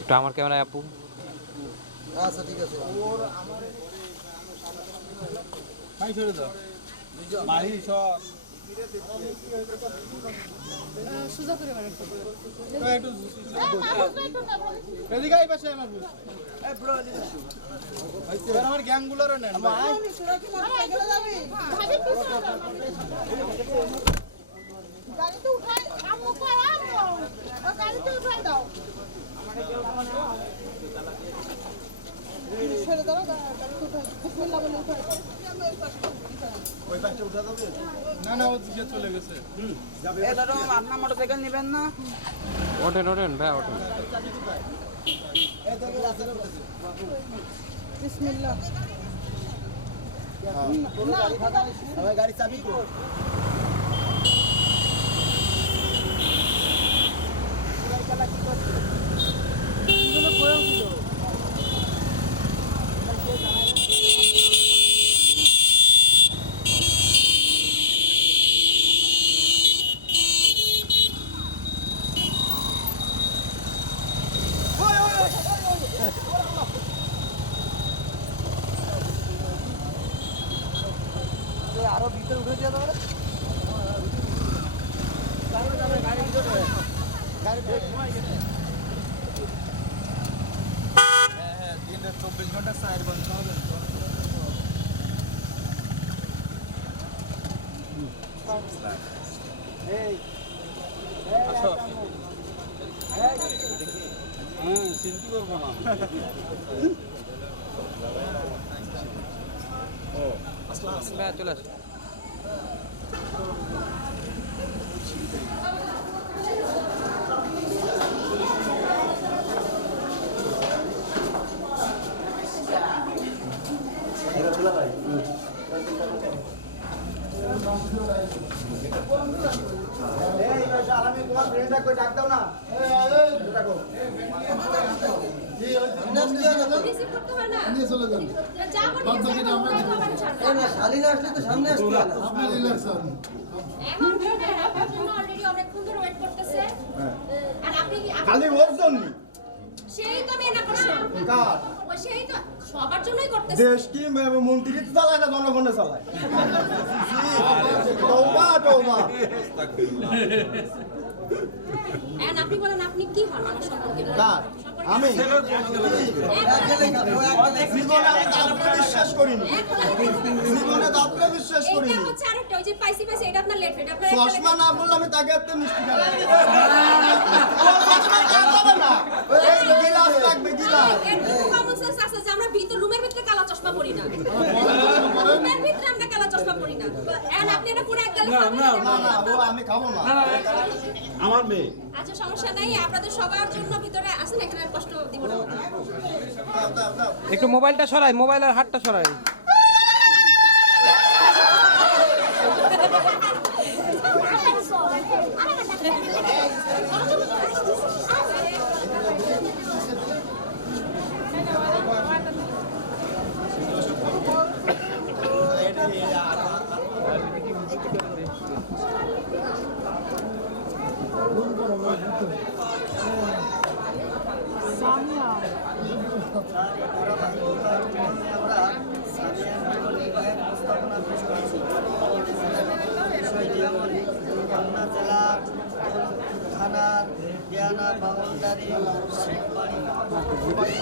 একটু আমার ক্যামেরায় আপু। আচ্ছা ঠিক আছে। ওর ভাই সরে দাও মাহি সব সুযোগ করে বেড়াতে একটু এদিকে এই পাশে আমার এবার আমার গ্যাংগুলোরও উঠাই আম্মু কয় আম্মু গাড়িতে উঠাই দাও দাও ওঠেন ওঠেন ভাই ওঠেন বিসমিল্লাহ না গাড়ি চাবি কো আরও ভিতরে উঠে দিয়ে দাও হ্যাঁ দিনে চব্বিশ ঘণ্টা চার বন্ধ হবে আসো। হ্যাঁ চিন্তা করব না ভাই চলে আসুন রিসিভ করতে হয় না নিয়ে চলে যান যা বলি আমরা শালীন আসলে তো সামনে আসতে হবে না এখন শোনেন, আপনার জন্য অলরেডি অনেকক্ষণ ধরে ওয়েট করতেছে আর আপনি আপনি- খালি ওর জন্য সেই তো মেনা করছে কার? সেই তো সবার জন্যই করতেছে দেশ কি মন্ত্রী তো চালায় না জনগণে চালায়? তৌবা এখন আপনি বলেন আপনি কি হন মানুষ সম্পর্কে? কার আমি জীবনে আমি দাঁতকে বিশ্বাস করিনি। জীবনে দাঁতকে বিশ্বাস চশমা না বললে আমি তাকে মিষ্টি গিলাস লাগবে গিলাস। আমরা ভিতর রুমের ভিতরে কালা চশমা পরি না। রুমের ভিতরে আমরা কালা চশমা পরি না। আপনি এটা পুরো না না ও আমি খাব না। আমার মেয়ে আচ্ছা সমস্যা নাই আপনাদের সবার জন্য ভিতরে আসেন এখানে কষ্ট দিব না। একটু মোবাইলটা সরাই মোবাইল আর হাতটা সরাই জেলা থানা দিয়ানা বাউন্ডারি বাড়ি এই তুই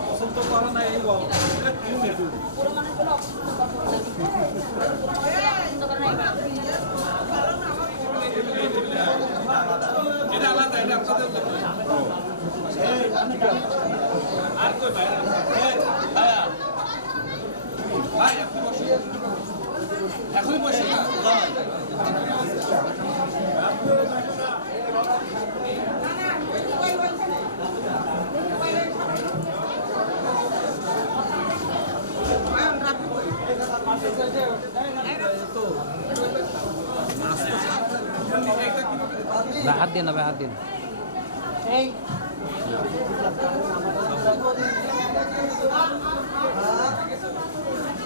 অপছন্দ করে না এই পুরো মানুষগুলো অপছন্দ করে না এটা আলাদা এটা আপনাদের আর কই ভাই হাত দিন না ভাই হাত দিন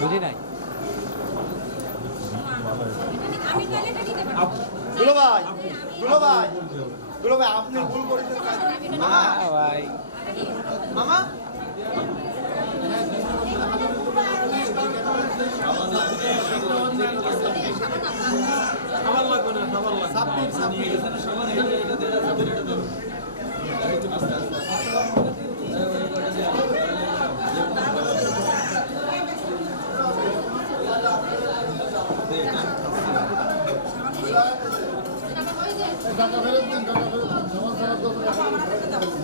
বুঝি নাই আমি তাহলে এটা দিতে পারব দুলো ভাই দুলো ভাই দুলো ভাই আপনি ভুল করেছেন হ্যাঁ ভাই মামা খাবার লাগবে না খাবার লাগবে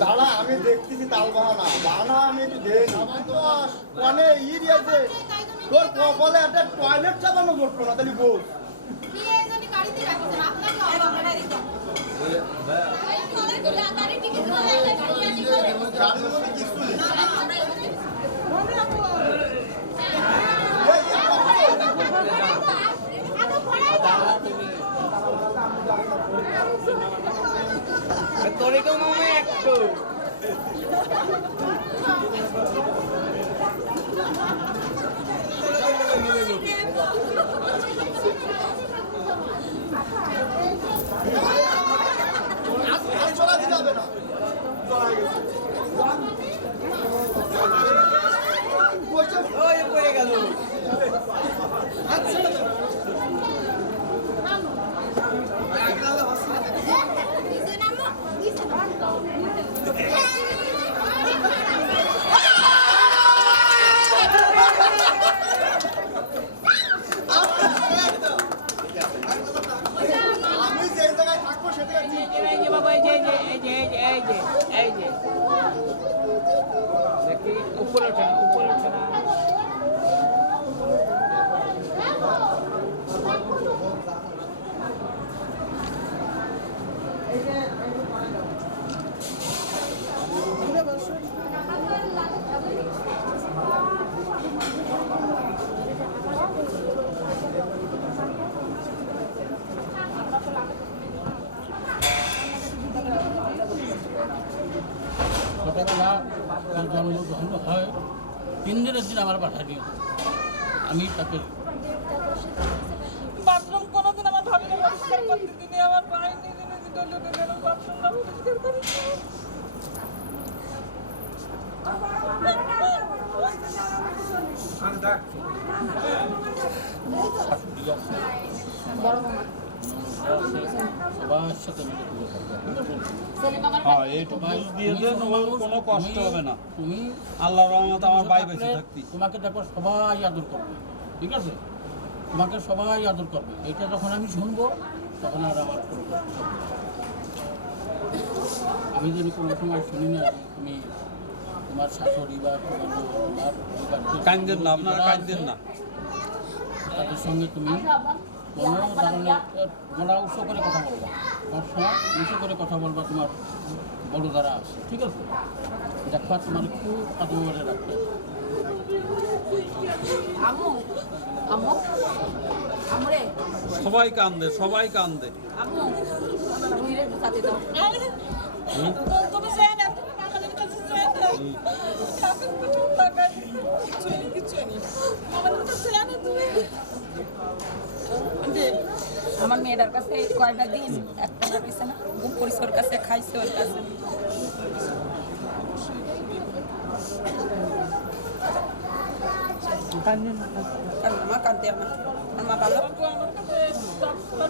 দাঁড়া, আমি দেখতেছি তাল বাহানা। বাহানা আমি একটু দেই। মানে ই দিয়েছে তোর কপালে একটা টয়লেট চাপানো ধরতো না, তাহলে বল। নিয়ে এজন্য গাড়িতে রাখছেন আপনাকে অবহেলা দিতে গাড়ি টিকিট গাড়ির মধ্যে কিছু নেই এই, এই, আর চড়াতে যাবে না আমি যে জায়গায় থাকব সে জায়গায় ঠিক এই যে বাবা এই যে এই যে এই যে এই যে এই যে এই যে দেখি উপরে ওঠে জন্মগ্রহণ হয়। তিন দিনের দিন আমার বাসা দিয়ে আমি তাকে বাথরুম কোনোদিন আমার ভাবিনি পরিষ্কার করতে দিনে আমার ভাই নিজে নিজে ডলে ডলে বাথরুমটা পরিষ্কার করেছে। সবার সাথে হ্যাঁ আল্লাহ আমার তোমাকে সবাই আদর করবে ঠিক আছে তোমাকে সবাই আদর করবে এটা যখন আমি শুনব তখন আর আমার আমি যদি কোনো সময় শুনি না তুমি তোমার শাশুড়ি বা তোমার কান্দেন না আপনারা কান্দেন না তাদের সঙ্গে তুমি কোনো ধরনের গলা উঁচু করে কথা বলবা সবসময় উঁচু করে কথা বলবা তোমার বড় দ্বারা আছে ঠিক আছে? দেখবা তোমার খুব আদমরে রাখবে। সবাই কান্দে সবাই কান্দে। তুমি। আমার মেয়েটার কাছে কয়টা দিন একটা দিছে না। গুম করিস ওর কাছে খাইছে ওর কাছে। মা কাঁদতে আমার। আমার মা ভালো? তো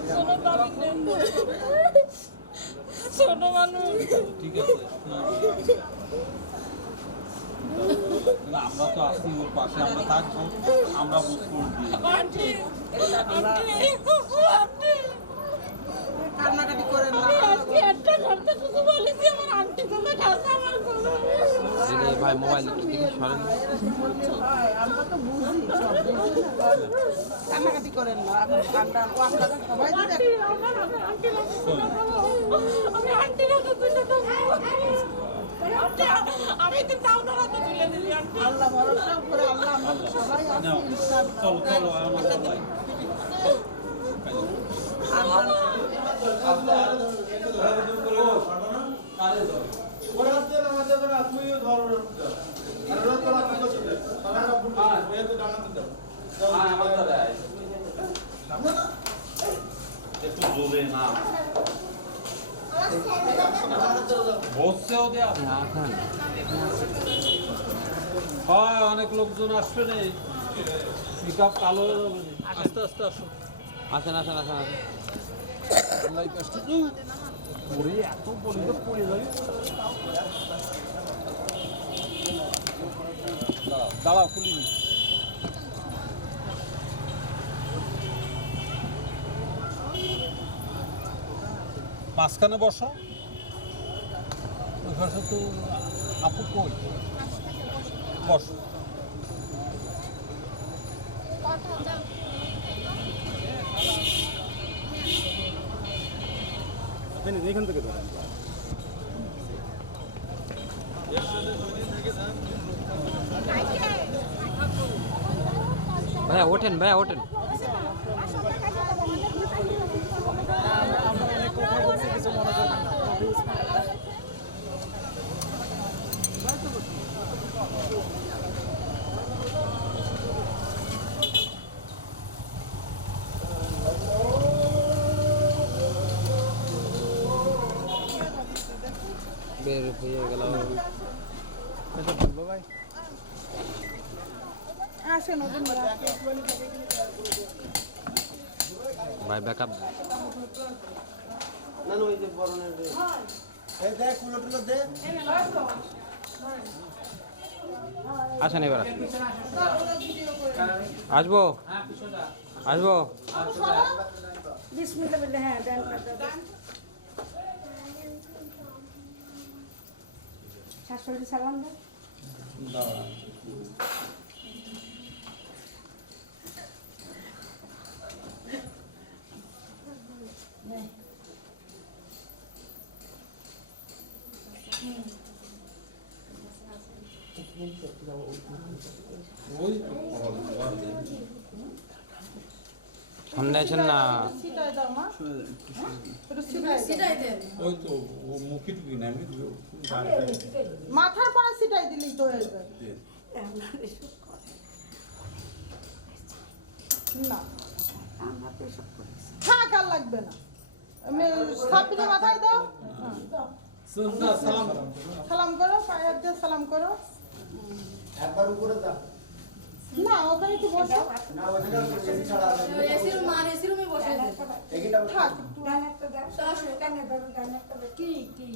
ছোট মানুষ। ঠিক আছে আমরা আছি ওর পাশে আমরা থাকব আমরা বুঝব দিয়ে আন্টি আন্টি আন্টি কান্নাকাটি করেন না। আজকে একটা ঘণ্টা শুধু বলেছি আমার আন্টি কোথায় খাচ্ছে আমার কোনো এই ভাই মোবাইল একটু দিকে সরেন। কান্নাকাটি করেন না আপনার কান্না ও আপনারা সবাই দিলে আমি আন্টির হাতে তুলে দেবো আন্টি, আমি তো তাওনার হাতে তুলে দিলি আল্লাহ ভরসা করে আল্লাহ আমরা সবাই আছি আমরা একটু জোরে না। বসছেও দেয়া হয় অনেক লোকজন আসবে পিক আপ কালো হয়ে যাবে। আস্তে আস্তে আসো। আসেন আসেন আসেন আসেন। দাঁড়াও খুলিনি মাঝখানে বসো। তো আপু কই? বসো। ভাইয়া ওঠেন ভাইয়া ওঠেন বের হয়ে গেল আসেন ওদের ভাই ব্যাকআপ এই দেখ কুলো টুলো দে আসেন এবার আসেন। আসব আসব বিসমিল্লাহ বলে হ্যাঁ দেন শাশুড়ি সালাম দেন সামনে আসেন না সিটাই দাও মা একটু সিটাই দাও। ওই তো ও মুখি টুকি না? মাথার পরে সিটাই দিলেই তো হয়ে যায় না। থাক আর লাগবে না। আমি মাথায় দাও। সালাম। করো পায়ে হাত দিয়ে সালাম করো। একবার উপরে যাও। না ওখানে একটু বসো। না ওখানে বসে ছাড়া এসি রুম এসি রুমে বসে থাক। ডান একটা দাও সরাসরি কানে কি কি?